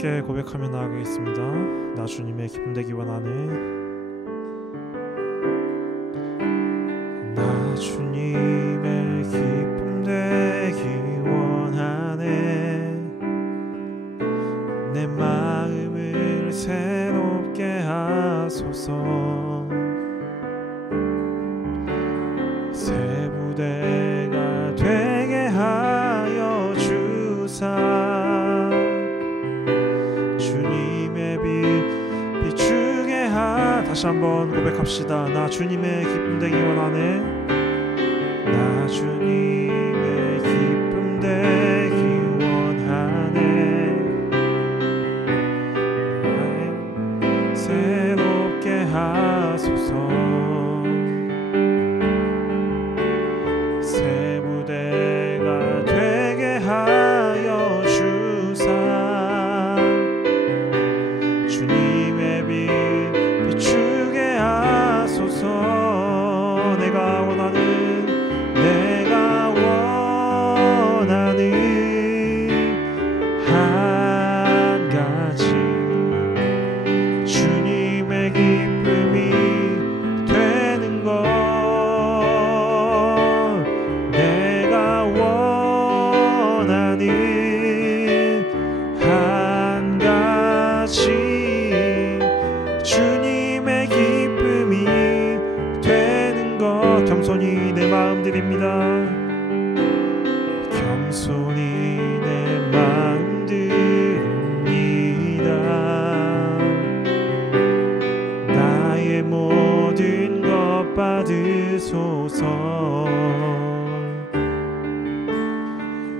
함께 고백하며 나아가겠습니다. 나 주님의 기쁨 되기 원하네. 나 주님의 기쁨 되기 원하네. 내 마음을 새롭게 하소서. 새 부대가 되게 하여 주사. 주님의 빛 비추게 다시 한번 고백합시다. 나 주님의 기쁨 되기 원하네. 나 주님의 기쁨 되기 원하네. 새롭게 하소서. 새 부대가 되게 하여 주사. 주님의 빛 비추게 하소서. 내가 원하는 한 가지 주님의 기쁨이 되는 것. 내가 원하는 한 가지 주님의 기쁨이 되는 것. 겸손히 내 마음 드립니다. 겸손히 내 마음 드립니다. 나의 모든 것 받으소서.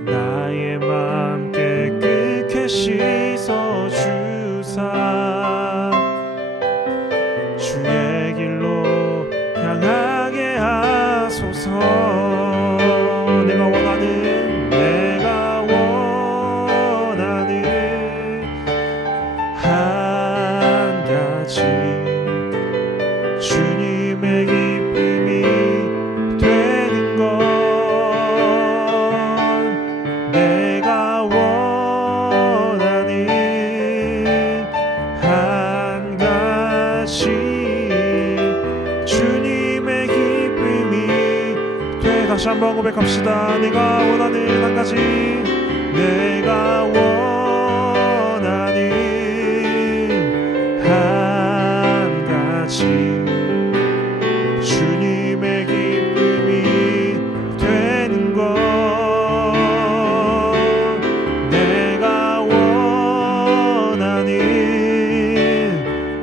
나의 마음 깨끗게 씻어 주사. 주의 길로 향하게 하소서. 내가 원하는 한 가지 주님의 기쁨이 되는 것. 내가 원하는 한 가지 주님의 기쁨이 다시 한번 고백합시다. 내가 원하는 한 가지. 내가 원하는 한 가지 주님의 기쁨이 되는 것. 내가 원하는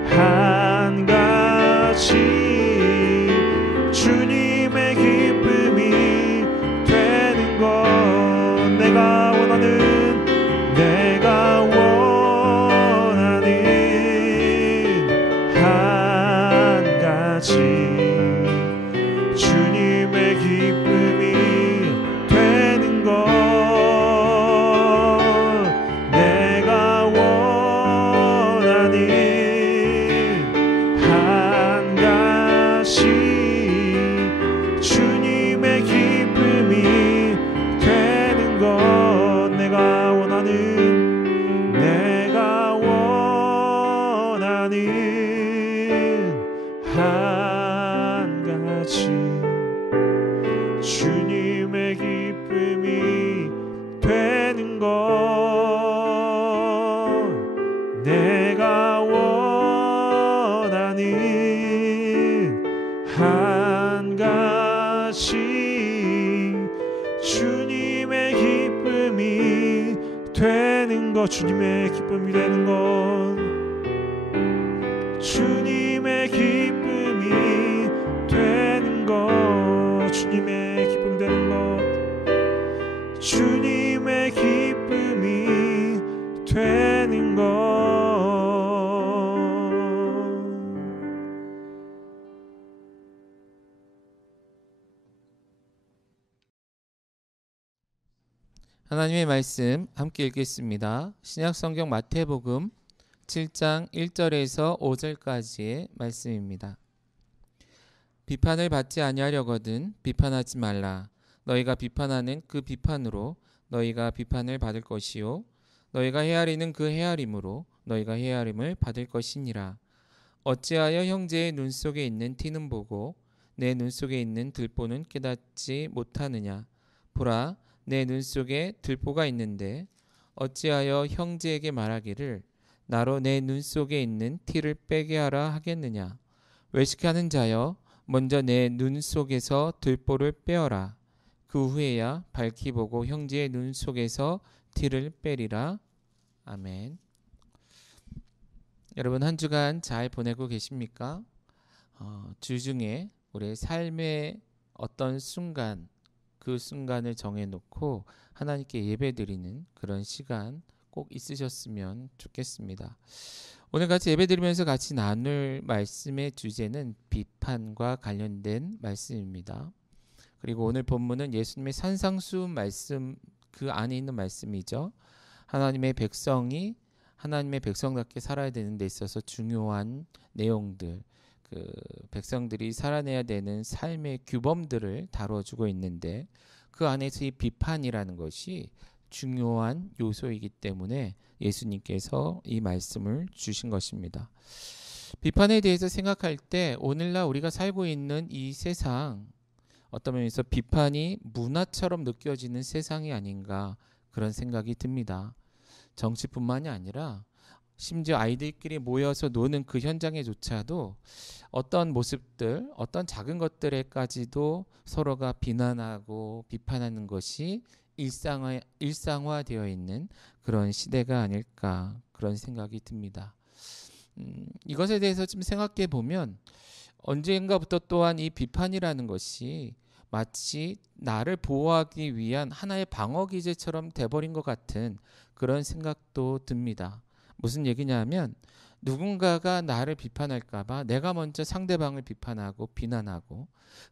한 가지 주님의 기쁨이 되는 것. 내가 원하는 한 가지 주님의 기쁨이 되는 것. 내가 원하는 한 가지 주님의 기쁨이 되는 것. 내가 원하는 한 가지 주님의 기쁨이 되는 것. 내가 원하는 한 가지 주님의 기쁨이 되는 것. 주님의 기쁨이 되는 것. 주님의 기쁨이 되는 것. 주님의 기쁨이 되는 것. 주님의 기쁨이 되는 것. 하나님의 말씀 함께 읽겠습니다. 신약성경 마태복음 7장 1절에서 5절까지의 말씀입니다. 비판을 받지 아니하려거든 비판하지 말라. 너희가 비판하는 그 비판으로 너희가 비판을 받을 것이요 너희가 헤아리는 그 헤아림으로 너희가 헤아림을 받을 것이니라. 어찌하여 형제의 눈 속에 있는 티는 보고 내 눈 속에 있는 들보는 깨닫지 못하느냐. 보라, 내 눈 속에 들보가 있는데 어찌하여 형제에게 말하기를 나로 내 눈 속에 있는 티를 빼게 하라 하겠느냐. 외식하는 자여, 먼저 내 눈 속에서 들보를 빼어라. 그 후에야 밝히 보고 형제의 눈 속에서 티를 빼리라. 아멘. 여러분 한 주간 잘 보내고 계십니까? 주중에 우리의 삶의 어떤 순간, 그 순간을 정해놓고 하나님께 예배드리는 그런 시간 꼭 있으셨으면 좋겠습니다. 오늘 같이 예배드리면서 같이 나눌 말씀의 주제는 비판과 관련된 말씀입니다. 그리고 오늘 본문은 예수님의 산상수훈 말씀, 그 안에 있는 말씀이죠. 하나님의 백성이 하나님의 백성답게 살아야 되는 데 있어서 중요한 내용들, 그 백성들이 살아내야 되는 삶의 규범들을 다뤄주고 있는데 그 안에서 이 비판이라는 것이 중요한 요소이기 때문에 예수님께서 이 말씀을 주신 것입니다. 비판에 대해서 생각할 때 오늘날 우리가 살고 있는 이 세상, 어떤 면에서 비판이 문화처럼 느껴지는 세상이 아닌가 그런 생각이 듭니다. 정치뿐만이 아니라 심지어 아이들끼리 모여서 노는 그 현장에조차도 어떤 모습들, 어떤 작은 것들에까지도 서로가 비난하고 비판하는 것이 일상화되어 있는 그런 시대가 아닐까 그런 생각이 듭니다. 이것에 대해서 좀 생각해 보면 언젠가부터 또한 이 비판이라는 것이 마치 나를 보호하기 위한 하나의 방어 기제처럼 돼버린 것 같은 그런 생각도 듭니다. 무슨 얘기냐면 누군가가 나를 비판할까 봐 내가 먼저 상대방을 비판하고 비난하고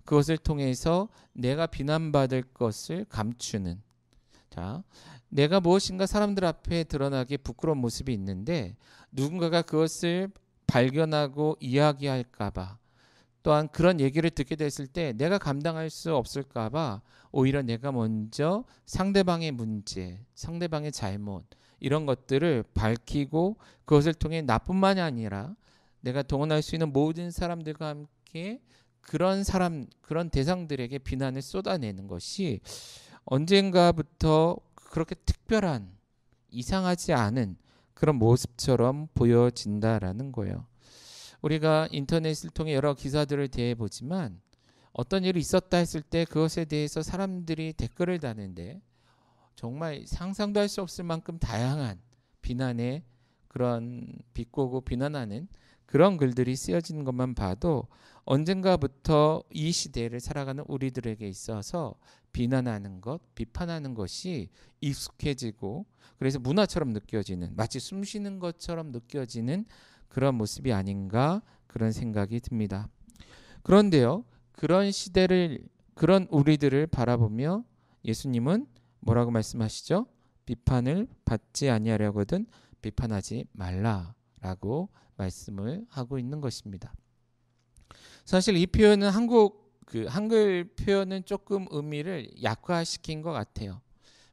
그것을 통해서 내가 비난받을 것을 감추는, 자, 내가 무엇인가 사람들 앞에 드러나게 부끄러운 모습이 있는데 누군가가 그것을 발견하고 이야기할까 봐, 또한 그런 얘기를 듣게 됐을 때 내가 감당할 수 없을까 봐 오히려 내가 먼저 상대방의 문제, 상대방의 잘못 이런 것들을 밝히고 그것을 통해 나뿐만이 아니라 내가 동원할 수 있는 모든 사람들과 함께 그런 대상들에게 비난을 쏟아내는 것이 언젠가부터 그렇게 특별한, 이상하지 않은 그런 모습처럼 보여진다라는 거예요. 우리가 인터넷을 통해 여러 기사들을 대해보지만 어떤 일이 있었다 했을 때 그것에 대해서 사람들이 댓글을 다는데 정말 상상도 할 수 없을 만큼 다양한 비난의 그런 비꼬고 비난하는 그런 글들이 쓰여지는 것만 봐도 언젠가부터 이 시대를 살아가는 우리들에게 있어서 비난하는 것, 비판하는 것이 익숙해지고 그래서 문화처럼 느껴지는, 마치 숨 쉬는 것처럼 느껴지는 그런 모습이 아닌가 그런 생각이 듭니다. 그런데요, 그런 시대를, 그런 우리들을 바라보며 예수님은 뭐라고 말씀하시죠? 비판을 받지 아니하려거든 비판하지 말라라고 말씀을 하고 있는 것입니다. 사실 이 표현은 한글 표현은 조금 의미를 약화시킨 것 같아요.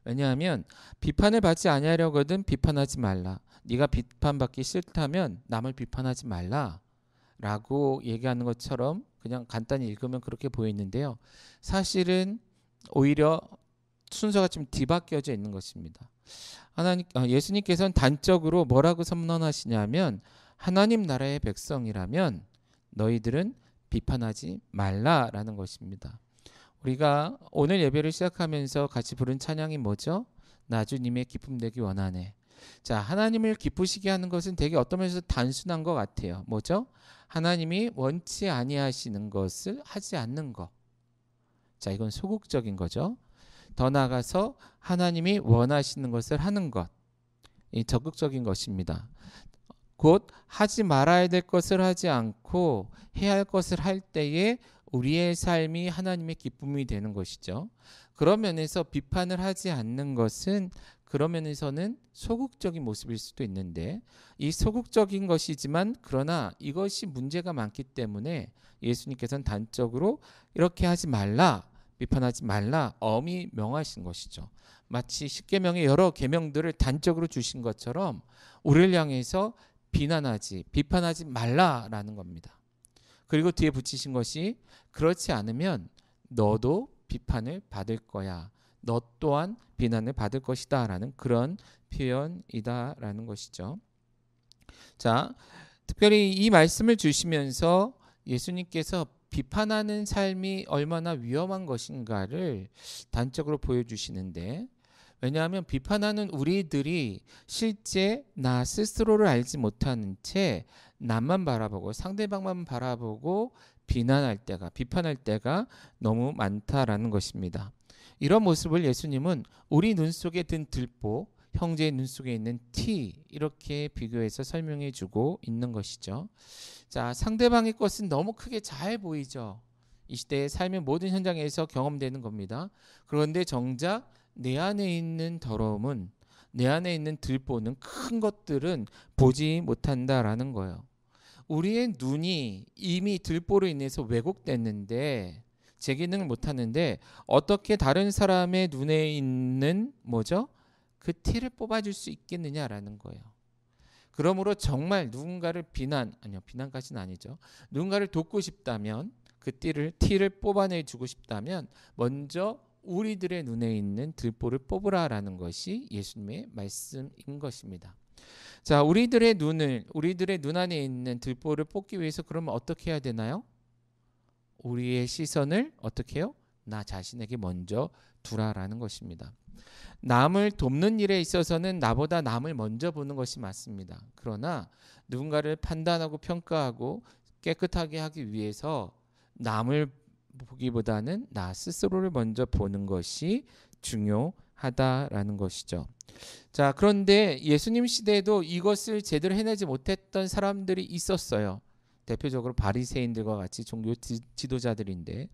왜냐하면 비판을 받지 아니하려거든 비판하지 말라. 네가 비판받기 싫다면 남을 비판하지 말라라고 얘기하는 것처럼 그냥 간단히 읽으면 그렇게 보이는데요. 사실은 오히려 순서가 좀 뒤바뀌어져 있는 것입니다. 예수님께서는 단적으로 뭐라고 선언하시냐면 하나님 나라의 백성이라면 너희들은 비판하지 말라라는 것입니다. 우리가 오늘 예배를 시작하면서 같이 부른 찬양이 뭐죠? 나 주님의 기쁨 되기 원하네. 자, 하나님을 기쁘시게 하는 것은 되게 어떤 면에서 단순한 것 같아요. 뭐죠? 하나님이 원치 아니하시는 것을 하지 않는 것. 자, 이건 소극적인 거죠. 더 나아가서 하나님이 원하시는 것을 하는 것, 이 적극적인 것입니다. 곧 하지 말아야 될 것을 하지 않고 해야 할 것을 할 때에 우리의 삶이 하나님의 기쁨이 되는 것이죠. 그런 면에서 비판을 하지 않는 것은 그런 면에서는 소극적인 모습일 수도 있는데 이 소극적인 것이지만 그러나 이것이 문제가 많기 때문에 예수님께서는 단적으로 이렇게 하지 말라, 비판하지 말라 엄히 명하신 것이죠. 마치 십계명의 여러 계명들을 단적으로 주신 것처럼 우리를 향해서 비판하지 말라라는 겁니다. 그리고 뒤에 붙이신 것이 그렇지 않으면 너도 비판을 받을 거야. 너 또한 비난을 받을 것이다 라는 그런 표현이다라는 것이죠. 자, 특별히 이 말씀을 주시면서 예수님께서 비판하는 삶이 얼마나 위험한 것인가를 단적으로 보여주시는데, 왜냐하면 비판하는 우리들이 실제 나 스스로를 알지 못하는 채 남만 바라보고 상대방만 바라보고 비판할 때가 너무 많다라는 것입니다. 이런 모습을 예수님은 우리 눈 속에 든 들보, 형제의 눈 속에 있는 티, 이렇게 비교해서 설명해 주고 있는 것이죠. 자, 상대방의 것은 너무 크게 잘 보이죠. 이 시대의 삶의 모든 현장에서 경험되는 겁니다. 그런데 정작 내 안에 있는 더러움은, 내 안에 있는 들보는, 큰 것들은 보지 못한다라는 거예요. 우리의 눈이 이미 들보로 인해서 왜곡됐는데, 재기능을 못하는데 어떻게 다른 사람의 눈에 있는 그 티를 뽑아줄 수 있겠느냐라는 거예요. 그러므로 정말 누군가를 비난까지는 아니죠. 누군가를 돕고 싶다면, 그 티를 뽑아내주고 싶다면 안먼 우리들의 눈에 있는 들보를 뽑으라라는 것이 예수님의 말씀인 것입니다. 자, 우리들의 눈 안에 있는 들보를 뽑기 위해서 그러면 어떻게 해야 되나요? 우리의 시선을 어떻게 해요? 나 자신에게 먼저 두라라는 것입니다. 남을 돕는 일에 있어서는 나보다 남을 먼저 보는 것이 맞습니다. 그러나 누군가를 판단하고 평가하고 깨끗하게 하기 위해서 남을 보기보다는 나 스스로를 먼저 보는 것이 중요하다라는 것이죠. 자, 그런데 예수님 시대에도 이것을 제대로 해내지 못했던 사람들이 있었어요. 대표적으로 바리새인들과 같이 종교 지도자들인데,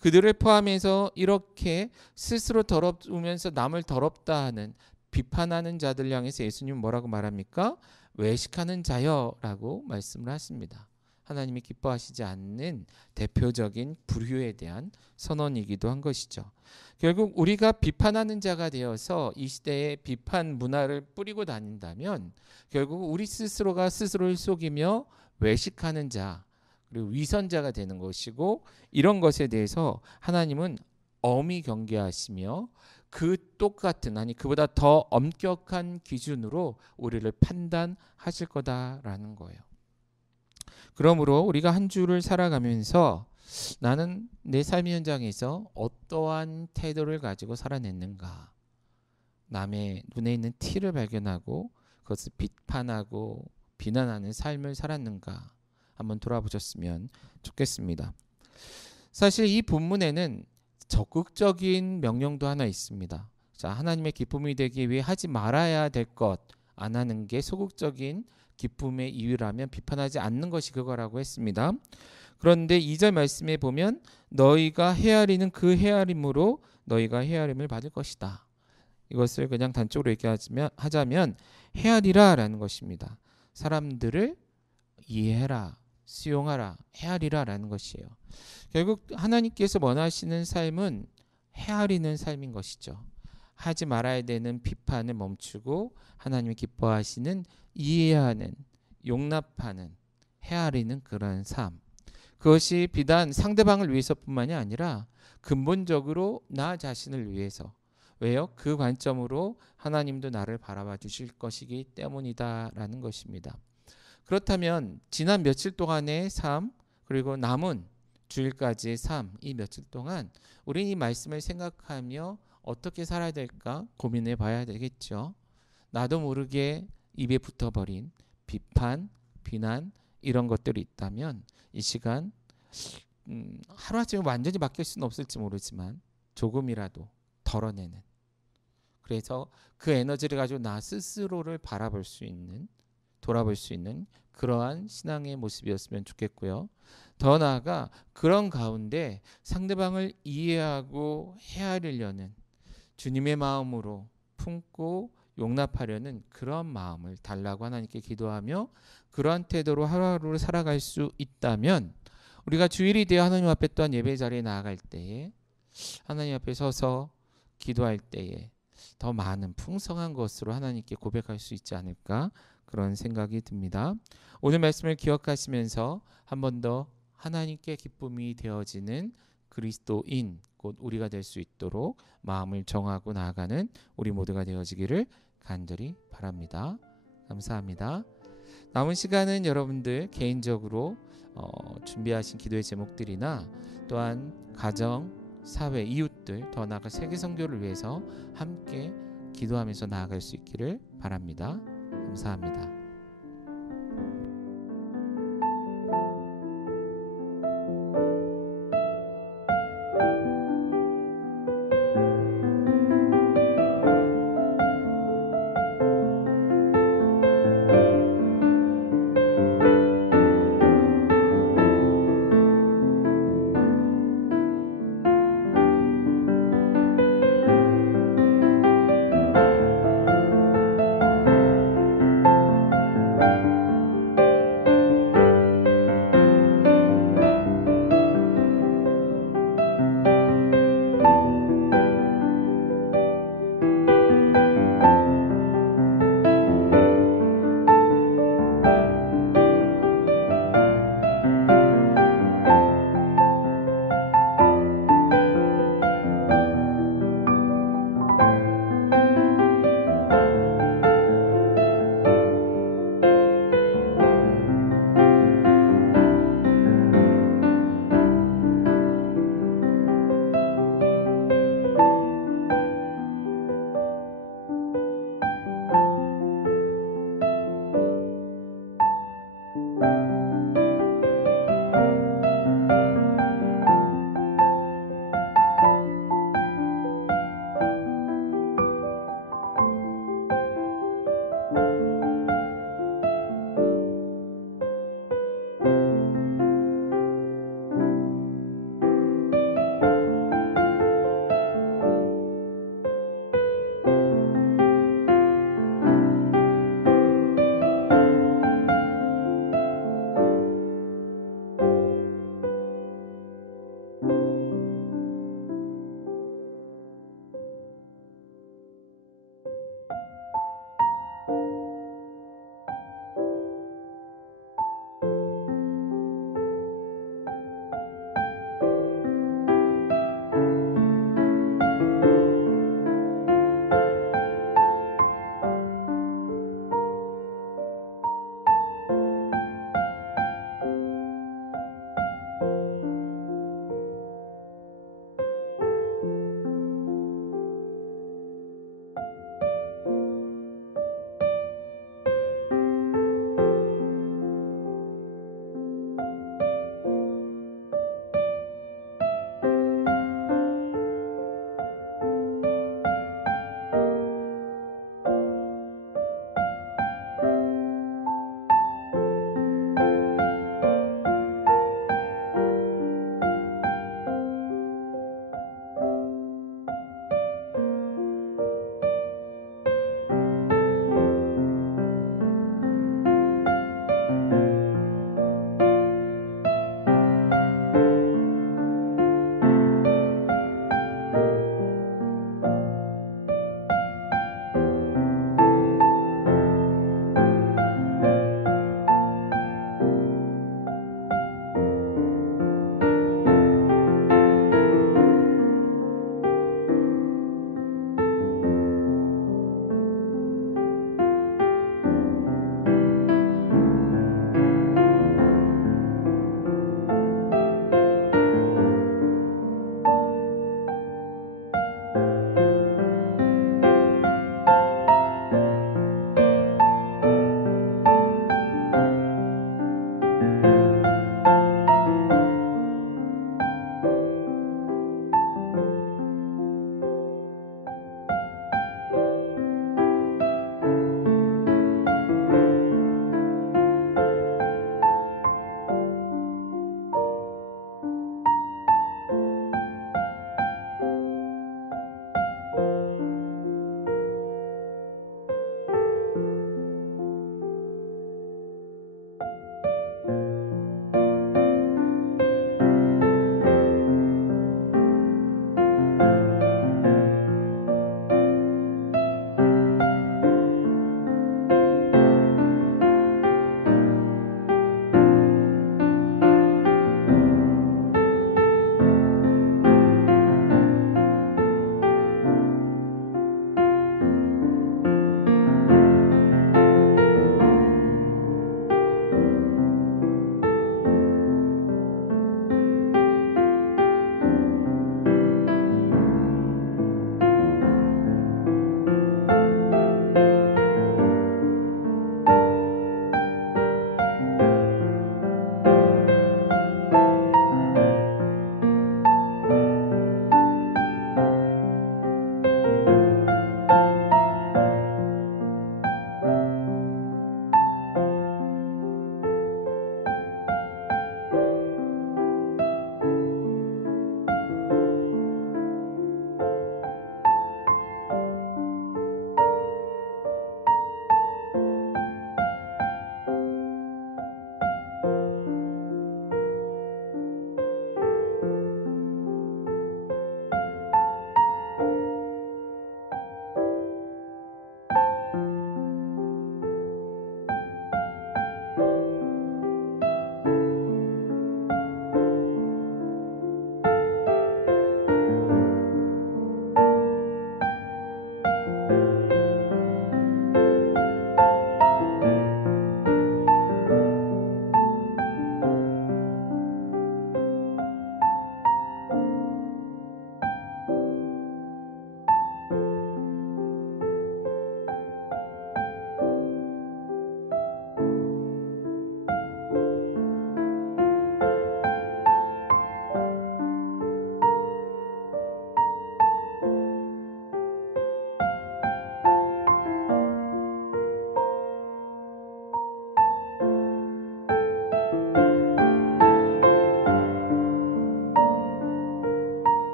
그들을 포함해서 이렇게 스스로 더러우면서 남을 더럽다 하는, 비판하는 자들 향해서 예수님은 뭐라고 말합니까? 외식하는 자여라고 말씀을 하십니다. 하나님이 기뻐하시지 않는 대표적인 불효에 대한 선언이기도 한 것이죠. 결국 우리가 비판하는 자가 되어서 이 시대에 비판 문화를 뿌리고 다닌다면 결국 우리 스스로가 스스로를 속이며 외식하는 자, 그리고 위선자가 되는 것이고, 이런 것에 대해서 하나님은 엄히 경계하시며 그 똑같은, 그보다 더 엄격한 기준으로 우리를 판단하실 거다라는 거예요. 그러므로 우리가 한 주를 살아가면서 나는 내 삶의 현장에서 어떠한 태도를 가지고 살아냈는가, 남의 눈에 있는 티를 발견하고 그것을 비판하고 비난하는 삶을 살았는가 한번 돌아보셨으면 좋겠습니다. 사실 이 본문에는 적극적인 명령도 하나 있습니다. 자, 하나님의 기쁨이 되기 위해 하지 말아야 될 것 안 하는 게 소극적인 기쁨의 이유라면 비판하지 않는 것이 그거라고 했습니다. 그런데 2절 말씀에 보면 너희가 헤아리는 그 헤아림으로 너희가 헤아림을 받을 것이다. 이것을 그냥 단적으로 얘기하자면 헤아리라라는 것입니다. 사람들을 이해해라, 수용하라, 헤아리라라는 것이에요. 결국 하나님께서 원하시는 삶은 헤아리는 삶인 것이죠. 하지 말아야 되는 비판을 멈추고 하나님이 기뻐하시는 이해하는, 용납하는, 헤아리는 그런 삶. 그것이 비단 상대방을 위해서뿐만이 아니라 근본적으로 나 자신을 위해서. 왜요? 그 관점으로 하나님도 나를 바라봐 주실 것이기 때문이다라는 것입니다. 그렇다면 지난 며칠 동안의 삶, 그리고 남은 주일까지의 삶, 이 며칠 동안 우리는 이 말씀을 생각하며 어떻게 살아야 될까 고민해 봐야 되겠죠. 나도 모르게 입에 붙어버린 비판, 비난, 이런 것들이 있다면 이 시간 하루아침에 완전히 바뀔 수는 없을지 모르지만 조금이라도 덜어내는, 그래서 그 에너지를 가지고 나 스스로를 바라볼 수 있는, 돌아볼 수 있는 그러한 신앙의 모습이었으면 좋겠고요. 더 나아가 그런 가운데 상대방을 이해하고 헤아리려는 주님의 마음으로 품고 용납하려는 그런 마음을 달라고 하나님께 기도하며 그러한 태도로 하루하루를 살아갈 수 있다면 우리가 주일이 되어 하나님 앞에 또한 예배 자리에 나아갈 때에 하나님 앞에 서서 기도할 때에 더 많은 풍성한 것으로 하나님께 고백할 수 있지 않을까, 그런 생각이 듭니다. 오늘 말씀을 기억하시면서 한 번 더 하나님께 기쁨이 되어지는 그리스도인, 곧 우리가 될 수 있도록 마음을 정하고 나아가는 우리 모두가 되어지기를 간절히 바랍니다. 감사합니다. 남은 시간은 여러분들 개인적으로 준비하신 기도의 제목들이나 또한 가정, 사회, 이웃들, 더 나아가 세계 선교를 위해서 함께 기도하면서 나아갈 수 있기를 바랍니다. 감사합니다.